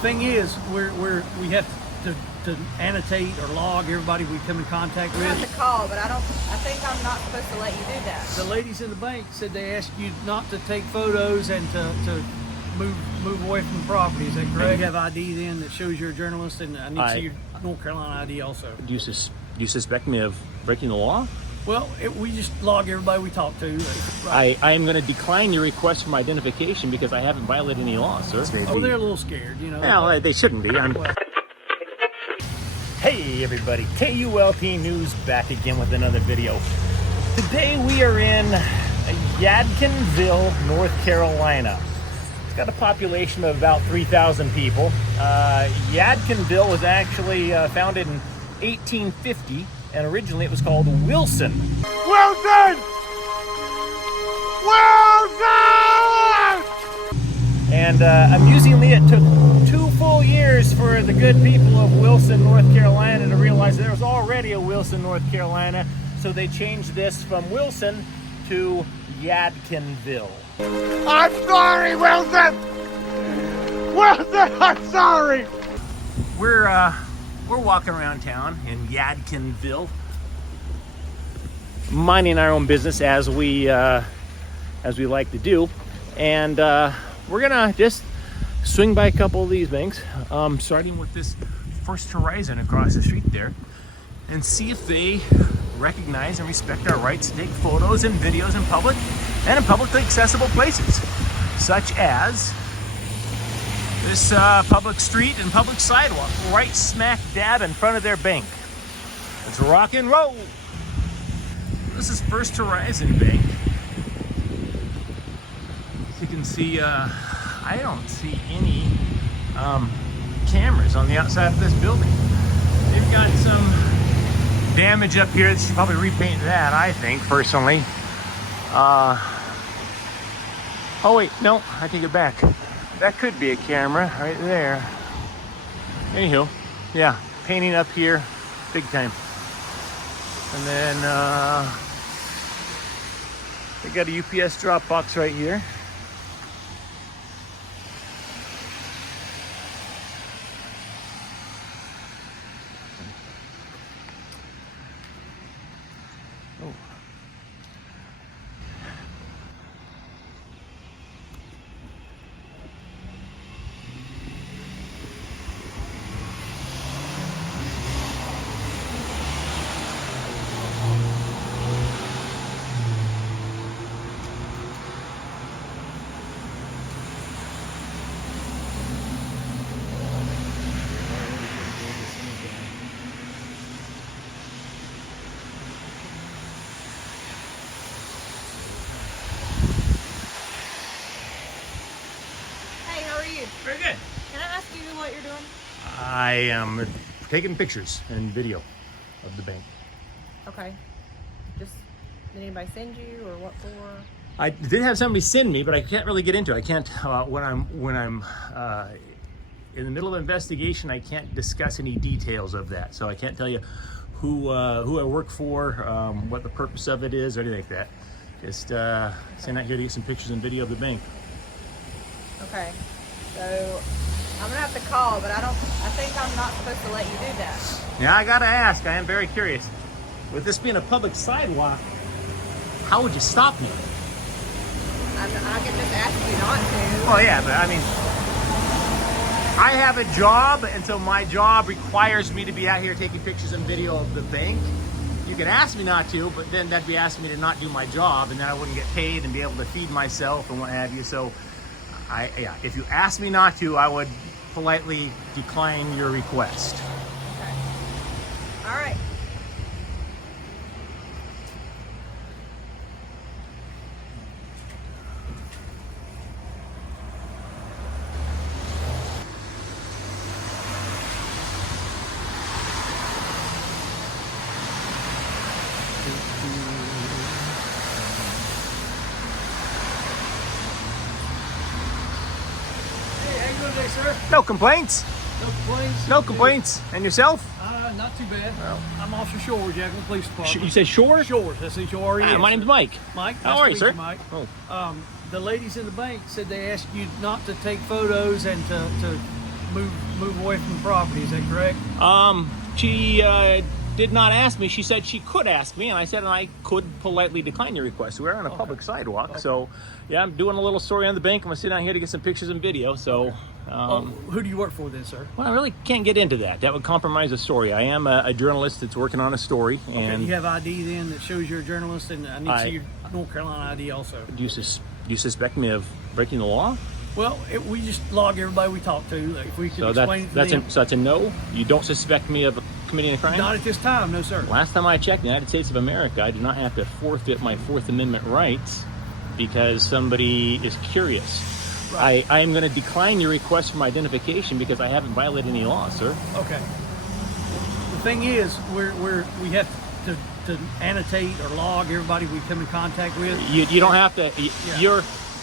thing is, we have to annotate or log everybody we come in contact I have with. to call, but I think I'm not supposed to let you do that. The ladies in the bank said they asked you not to take photos and to move away from the property. Is that correct? You have ID then that shows you're a journalist, and I need to see your North Carolina ID also. Do you suspect me of breaking the law? Well, we just log everybody we talk to. I am going to decline your request for my identification because I haven't violated any law, sir. Oh, they're a little scared, you know. Well, they shouldn't be. Hey everybody, KULT News back again with another video. Today we are in Yadkinville, North Carolina. It's got a population of about 3,000 people. Yadkinville was actually founded in 1850, and originally it was called Wilson. Wilson! Wilson! And amusingly, it took 2 full years for the good people of Wilson, North Carolina to realize there was already a Wilson, North Carolina. So they changed this from Wilson to Yadkinville. I'm sorry, Wilson! Wilson, I'm sorry! We're walking around town in Yadkinville, minding our own business as we like to do, and we're gonna just swing by a couple of these banks, starting with this First Horizon across the street there, and see if they recognize and respect our rights to take photos and videos in public and in publicly accessible places, such as this public street and public sidewalk right smack dab in front of their bank. Let's rock and roll. This is First Horizon Bank. As you can see, I don't see any cameras on the outside of this building. They've got some damage up here. They should probably repaint that, I think, personally. Oh wait, no, I take it back. That could be a camera right there. Anywho, yeah, painting up here, big time. And then they got a UPS drop box right here. Oh. Very good. Can I ask you what you're doing? I am taking pictures and video of the bank. Okay. Just, did anybody send you or what for? I did have somebody send me, but I can't really get into it. I can't when I'm in the middle of an investigation. I can't discuss any details of that, so I can't tell you who I work for, what the purpose of it is, or anything like that. Just sitting out here to get some pictures and video of the bank. Okay. So I'm gonna have to call, but I think I'm not supposed to let you do that. Yeah, I gotta ask. I am very curious. With this being a public sidewalk, how would you stop me? I can just ask you not to. Well, yeah, but I mean, I have a job, and so my job requires me to be out here taking pictures and video of the bank. You could ask me not to, but then that'd be asking me to not do my job, and then I wouldn't get paid and be able to feed myself and what have you. So, yeah, if you asked me not to, I would politely decline your request. Okay. All right. Today, sir? No complaints. No complaints? No complaints. And yourself? Not too bad. I'm Officer Shores, Yadkinville Police Department. You said Shore? Shores, S-H-O-R-E-S. My name's Mike. Mike, How nice are to you, meet sir? Mike. Oh. The ladies in the bank said they asked you not to take photos and to move away from the property. Is that correct? She did not ask me. She said she could ask me, and I said I could politely decline your request. We're on a public sidewalk, so yeah, I'm doing a little story on the bank. I'm gonna sit down here to get some pictures and video. So, who do you work for then, sir? Well, I really can't get into that. That would compromise the story. I am a journalist that's working on a story, and you have ID then that shows you're a journalist, and I need to see your North Carolina ID also. Do you suspect me of breaking the law? Well, we just log everybody we talk to. Like, if we can explain it to them. So that's a no? You don't suspect me of committing a crime? Not at this time, no, sir. Last time I checked, in the United States of America, I do not have to forfeit my Fourth Amendment rights because somebody is curious. Right. I am going to decline your request for my identification because I haven't violated any law, sir. Okay. The thing is, we have to annotate or log everybody we come in contact with. You don't have to.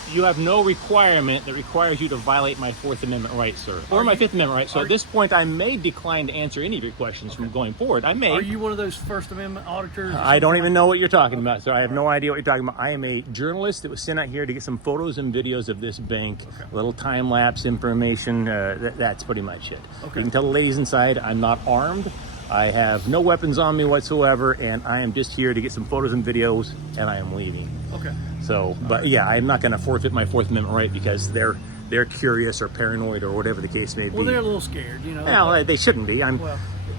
You have no requirement that requires you to violate my Fourth Amendment rights, sir, or my Fifth Amendment rights. So at this point, I may decline to answer any of your questions from going forward. I may. Are you one of those First Amendment auditors? I don't even know what you're talking about, sir. I have no idea what you're talking about. I am a journalist that was sent out here to get some photos and videos of this bank, a little time-lapse information. That's pretty much it. Okay. You can tell the ladies inside I'm not armed. I have no weapons on me whatsoever, and I am just here to get some photos and videos, and I am leaving. Okay. So, but yeah, I'm not going to forfeit my Fourth Amendment right because they're curious or paranoid or whatever the case may be. Well, they're a little scared, you know. Well, they shouldn't be.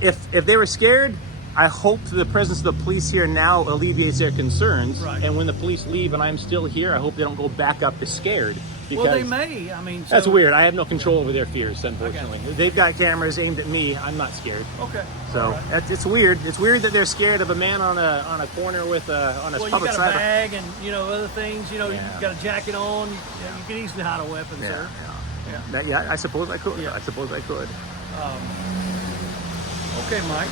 If they were scared, I hope the presence of the police here now alleviates their concerns. Right. And when the police leave and I'm still here, I hope they don't go back up to scared. Well, they may. I mean, that's weird. I have no control over their fears, unfortunately. Okay. They've got cameras aimed at me. I'm not scared. Okay. So it's weird. It's weird that they're scared of a man on a corner with on a public sidewalk. You got a bag and other things. You got a jacket on. You can easily hide a weapon, sir. Yeah. I suppose I could. Yeah. I suppose I could. Okay, Mike.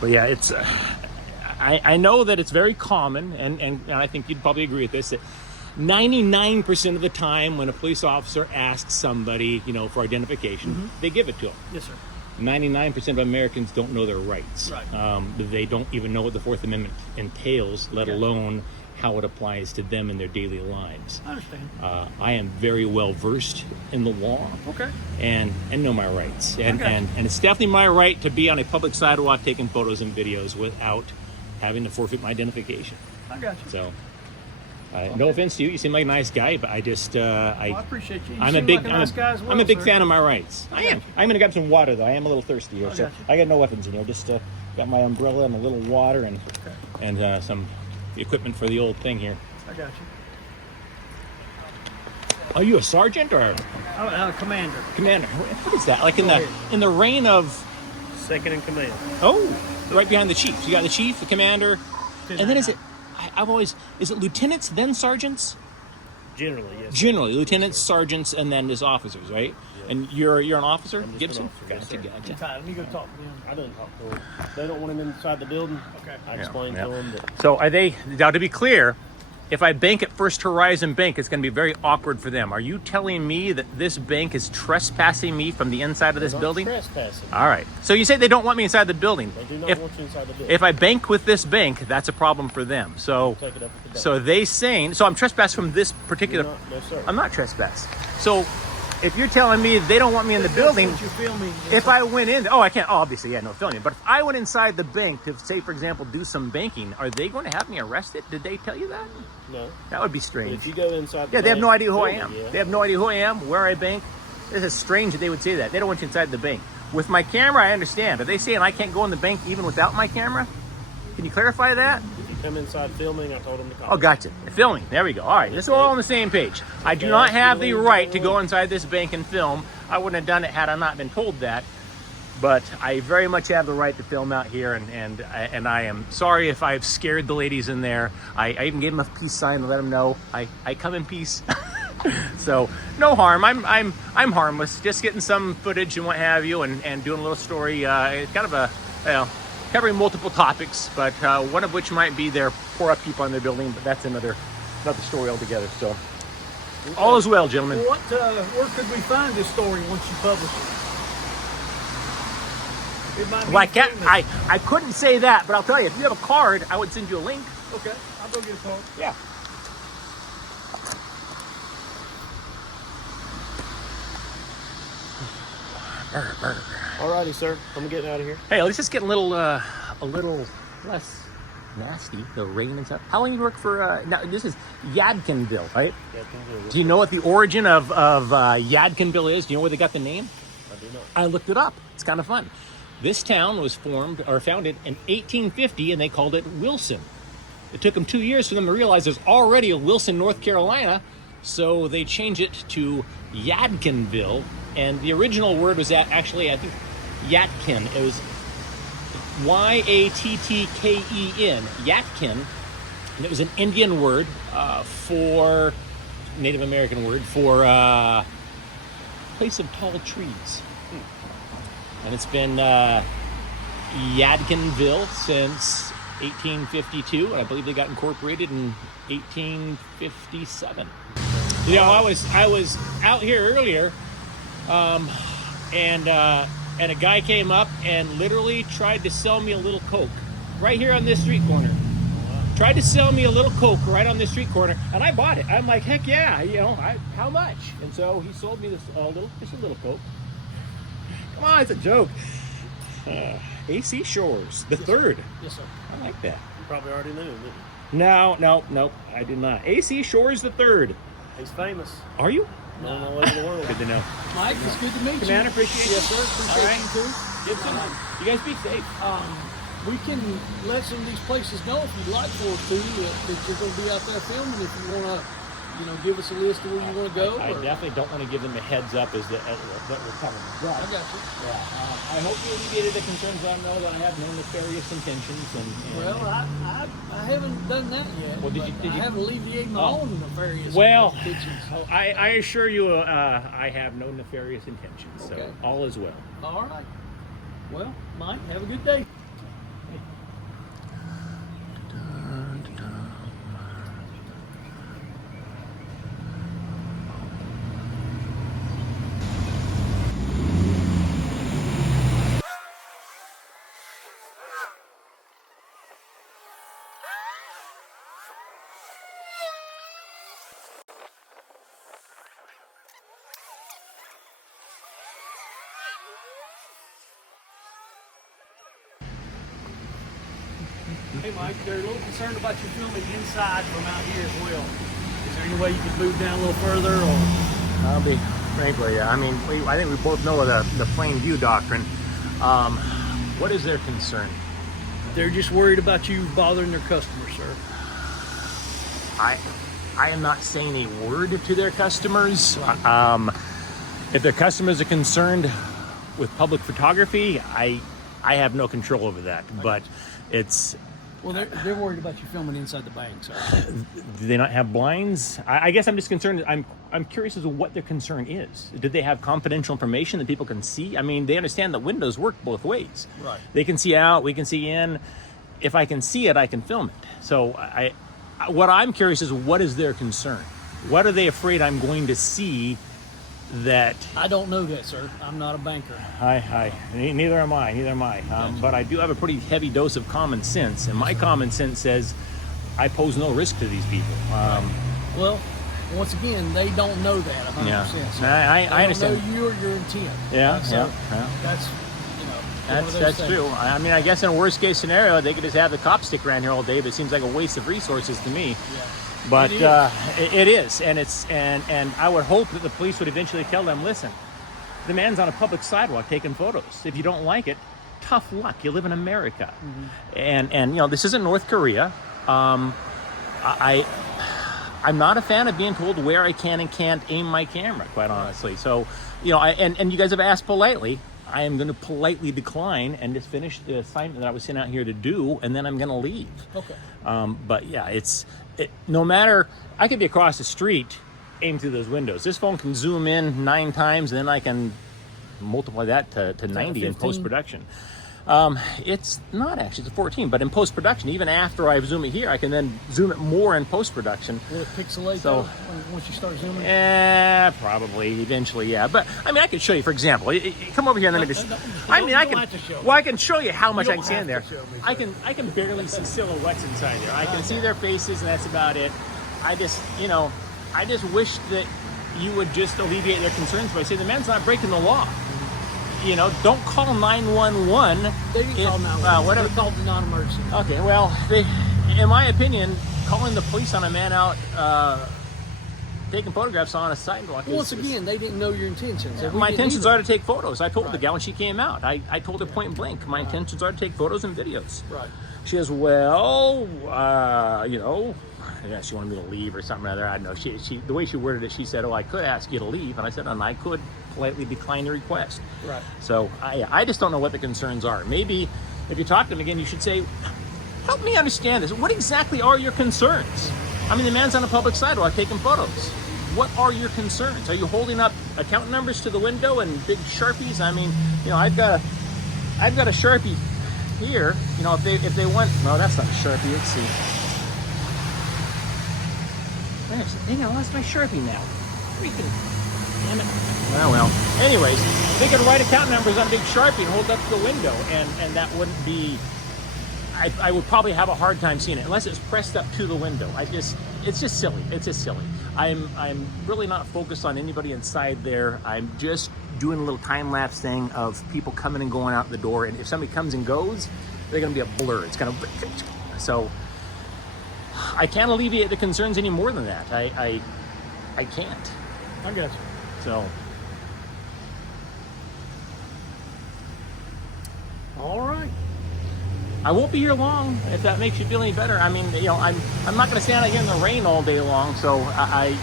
But yeah, it's. I know that it's very common, and I think you'd probably agree with this, that 99% of the time when a police officer asks somebody, for identification, they give it to them. Yes, sir. 99% of Americans don't know their rights. Right. They don't even know what the Fourth Amendment entails, let alone how it applies to them in their daily lives. I understand. I am very well versed in the law. Okay. And know my rights. And it's definitely my right to be on a public sidewalk taking photos and videos without having to forfeit my identification. I got you. So, no offense to you. You seem like a nice guy, but I just I appreciate you. I'm a nice guy as well, I'm a big fan of my rights. I am. I'm gonna grab some water though. I am a little thirsty here, so I got no weapons in here. Just got my umbrella and a little water and some equipment for the old thing here. I got you. Are you a sergeant or? A commander. Commander. What is that? Like in the reign of? Second in command. Oh, right behind the chief. You got the chief, the commander, and then is it? Is it lieutenants then sergeants? Generally, yes. Generally, lieutenants, sergeants, and then there's officers, right? Yeah. And you're an officer, I'm just Gibson? An officer, Gotcha. Let me go talk to them. I didn't talk to them. They don't want him inside the building. Okay. I explained to them that. So are they, now to be clear, if I bank at First Horizon Bank, it's going to be very awkward for them. Are you telling me that this bank is trespassing me from the inside of this building? Trespassing. All right. So you say they don't want me inside the building. They do not want you inside the building. If I bank with this bank, that's a problem for them. So, take it up with the bank. So they saying, so I'm trespassed from this particular. No, sir. I'm not trespassed. So if you're telling me they don't want me in the building, if I went in, I can't, obviously, no filming. But if I went inside the bank to, say, for example, do some banking, are they going to have me arrested? Did they tell you that? No. That would be strange. But if you go inside the bank, they have no idea who I am. Yeah. They have no idea who I am, where I bank. This is strange that they would say that. They don't want you inside the bank. With my camera, I understand. Are they saying I can't go in the bank even without my camera? Can you clarify that? If you come inside filming, I told them to call. Oh, gotcha. Filming. There we go. All right. This is all on the same page. I do not have the right to go inside this bank and film. I wouldn't have done it had I not been told that. But I very much have the right to film out here, and I am sorry if I've scared the ladies in there. I even gave them a peace sign to let them know I come in peace. So no harm. I'm harmless. Just getting some footage and what have you, and doing a little story. It's kind of a covering multiple topics, but one of which might be their poor upkeep on their building. But that's another story altogether. So all is well, gentlemen. Well, where could we find this story once you publish it? I couldn't say that, but I'll tell you, if you have a card, I would send you a link. Okay, I'll go get a card. Yeah. Alrighty, sir. I'm getting out of here. Hey, let's just get a little less nasty. The rain and stuff. How long you work for? Now this is Yadkinville, right? Yadkinville. Do you know what the origin of Yadkinville is? Do you know where they got the name? I do not. I looked it up. It's kind of fun. This town was founded in 1850, and they called it Wilson. It took them 2 years for them to realize there's already a Wilson, North Carolina, so they changed it to Yadkinville. And the original word was actually, I think, Yatkin. It was Yattken, Yatkin. And it was an Indian word for, Native American word for place of tall trees. And it's been Yadkinville since 1852, and I believe they got incorporated in 1857. You know, I was out here earlier, and a guy came up and literally tried to sell me a little Coke right here on this street corner. Tried to sell me a little Coke right on this street corner, and I bought it. I'm like, heck yeah, you know, how much? And so he sold me this just a little Coke. Come on, it's a joke. AC Shores, the third. Yes, sir. I like that. You probably already knew, didn't you? No, I did not. AC Shores the third. He's famous. Are you? Known all over the world. Good to know. Mike, it's good to meet you. Commander, appreciate Yes, you. sir. Appreciate All right. you too. Gibson, you guys be safe. We can let some of these places know if you'd like for us to that you're going to be out there filming. If you want to, give us a list of where you want to go. I definitely don't want to give them a heads up that we're coming. I got you. I hope you alleviated the concerns. I know that I have no nefarious intentions. Well, I haven't done that yet. Well, did you? I haven't alleviated my own nefarious intentions. I assure you, I have no nefarious intentions. So Okay. all is well. All right. Well, Mike, have a good day. Hey Mike, they're a little concerned about you filming inside from out here as well. Is there any way you could move down a little further, or? I'll be frank with you. I mean, I think we both know the plain view doctrine. What is their concern? They're just worried about you bothering their customers, sir. I am not saying a word to their customers. If their customers are concerned with public photography, I have no control over that. But it's... Well, they're worried about you filming inside the bank, sir. Do they not have blinds? I guess I'm just concerned. I'm curious as to what their concern is. Did they have confidential information that people can see? I mean, they understand that windows work both ways. Right. They can see out, we can see in. If I can see it, I can film it. So what I'm curious is, what is their concern? What are they afraid I'm going to see that... I don't know that, sir. I'm not a banker. Neither am I. But I do have a pretty heavy dose of common sense, and my common sense says I pose no risk to these people. Well, once again, they don't know that 100%. Yeah. So I understand. They don't know you or your intent. Yeah, So yeah. That's, one of those That's things. true. I mean, I guess in a worst case scenario, they could just have the cops stick around here all day, but it seems like a waste of resources to me. Yeah. But It is. it is, and I would hope that the police would eventually tell them, listen, the man's on a public sidewalk taking photos. If you don't like it, tough luck. You live in America, and this isn't North Korea. I'm not a fan of being told where I can and can't aim my camera, quite honestly. So, and you guys have asked politely. I am going to politely decline and just finish the assignment that I was sent out here to do, and then I'm going to leave. Okay. But yeah, no matter, I could be across the street, aim through those windows. This phone can zoom in 9 times, and then I can multiply that to 90 in 15? post-production. It's not actually, it's a 14, but in post-production, even after I zoom it here, I can then zoom it more in post-production. Will it pixelate So- once you start zooming? Probably, eventually, yeah. But, I mean, I could show you, for example, come over here and let me just... No, I mean, you I don't can... have to show me. Well, I can show you how much You I don't can see in there. have to show me, I can barely see silhouettes inside there. I can see their faces, and that's about it. I just wish that you would just alleviate their concerns by saying the man's not breaking the law. you know, don't call 911. They didn't call 911. Whatever. They called the non-emergency. Okay, well, in my opinion, calling the police on a man out taking photographs on a sidewalk. Once again, they didn't know your intentions. My intentions are to take photos. I told the gal when she came out. I told her point blank, my intentions are to take photos and videos. Right. She goes, well, you know, yeah, she wanted me to leave or something or other. I don't know. She the way she worded it, she said, oh, I could ask you to leave. And I said, and I could politely decline the request. Right. So I just don't know what the concerns are. Maybe if you talk to them again, you should say, help me understand this. What exactly are your concerns? I mean, the man's on a public sidewalk taking photos. What are your concerns? Are you holding up account numbers to the window and big Sharpies? I mean, you know, I've got a Sharpie here. You know, if they want, no, that's not a Sharpie. Let's see. Dang, I lost my Sharpie now. Freaking damn it. Well. Anyways, they could write account numbers on big Sharpie and hold up to the window, and that wouldn't be. I would probably have a hard time seeing it unless it's pressed up to the window. It's just silly. It's just silly. I'm really not focused on anybody inside there. I'm just doing a little time lapse thing of people coming and going out the door. And if somebody comes and goes, they're going to be a blur. It's kind of so. I can't alleviate the concerns any more than that. I can't. I got you. So. All right. I won't be here long, if that makes you feel any better. I mean, you know, I'm not going to stand out here in the rain all day long, so I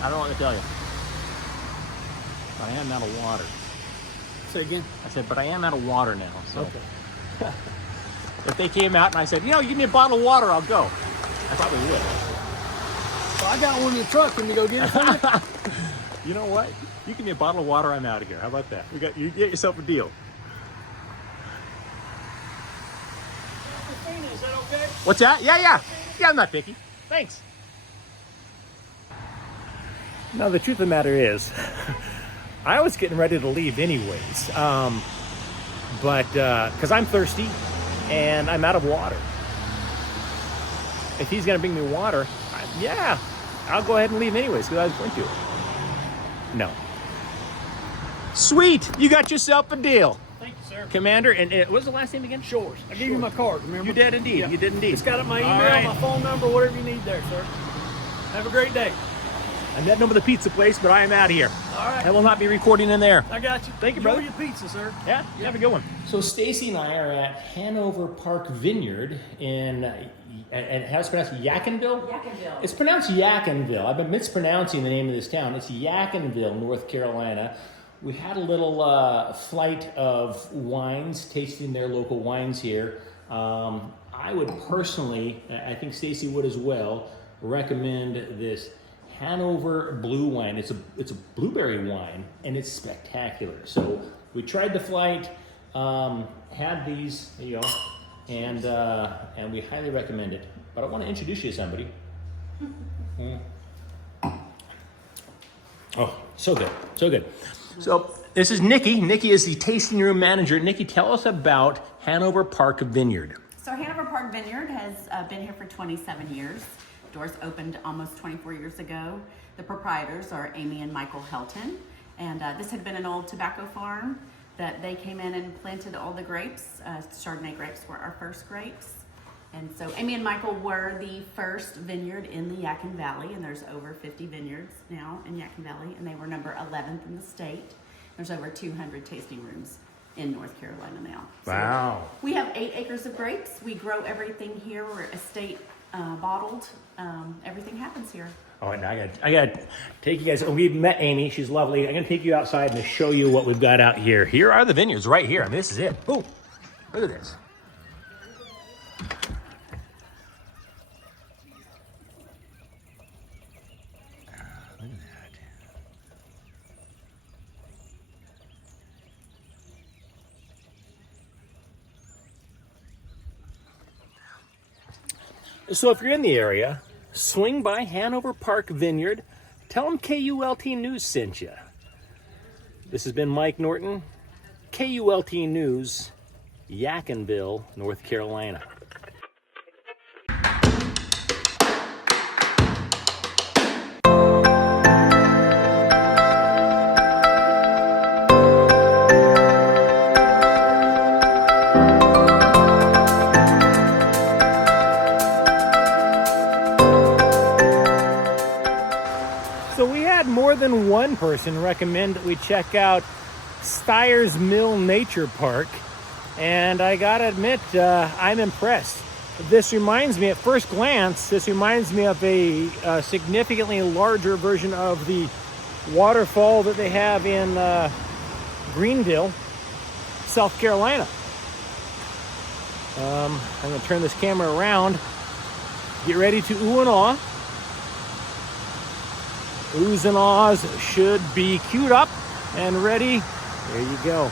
don't know what to tell you. But I am out of water. Say again? I said, but I am out of water now, so. Okay. If they came out and I said, you know, give me a bottle of water, I'll go. I probably would. Well, I got one in the truck. Can you go get it for me? You know what? You give me a bottle of water, I'm out of here. How about that? You get yourself a deal. Is that okay? What's that? Yeah, I'm not picky. Thanks. Now, the truth of the matter is, I was getting ready to leave anyways. But, because I'm thirsty and I'm out of water. If he's going to bring me water, I'll go ahead and leave anyways because I was going to. No. Sweet! You got yourself a deal. Thank you, sir. Commander, and what was the last name again? Shores. I gave you my card, remember? You did indeed. Yeah. You did indeed. It's got my email, All right. my phone number, whatever you need there, sir. Have a great day. I'm heading over to the pizza place, but I am out of here. All right. I will not be recording in there. I got you. Thank you, brother. Enjoy your pizza, sir. Yeah, you have a good one. So Stacy and I are at Hanover Park Vineyard in, and how's it pronounced? Yadkinville? Yadkinville. It's pronounced Yadkinville. I've been mispronouncing the name of this town. It's Yadkinville, North Carolina. We had a little flight of wines, tasting their local wines here. I would personally, I think Stacy would as well, recommend this Hanover blue wine. It's a blueberry wine, and it's spectacular. So we tried the flight, had these, there you go, and we highly recommend it. But I want to introduce you to somebody. Oh, so good, so good. So this is Nikki. Nikki is the tasting room manager. Nikki, tell us about Hanover Park Vineyard. So Hanover Park Vineyard has been here for 27 years. Doors opened almost 24 years ago. The proprietors are Amy and Michael Helton. And this had been an old tobacco farm that they came in and planted all the grapes. Chardonnay grapes were our first grapes. And so Amy and Michael were the first vineyard in the Yadkin Valley, and there's over 50 vineyards now in Yadkin Valley, and they were number 11th in the state. There's over 200 tasting rooms in North Carolina now. Wow. So we have 8 acres of grapes. We grow everything here. We're estate bottled. Everything happens here. All right, now I got to take you guys. We've met Amy. She's lovely. I'm going to take you outside and show you what we've got out here. Here are the vineyards right here. I mean, this is it. Boom. Look at this. Look at that. So if you're in the area, swing by Hanover Park Vineyard. Tell them KULT News sent you. This has been Mike Norton, KULT News, Yadkinville, North Carolina. one person recommend that we check out Stiers Mill Nature Park, and I gotta admit, I'm impressed. This reminds me, at first glance, this reminds me of a significantly larger version of the waterfall that they have in Greenville, South Carolina. I'm gonna turn this camera around. Get ready to ooh and awe. Oohs and ahs should be queued up and ready. There you go.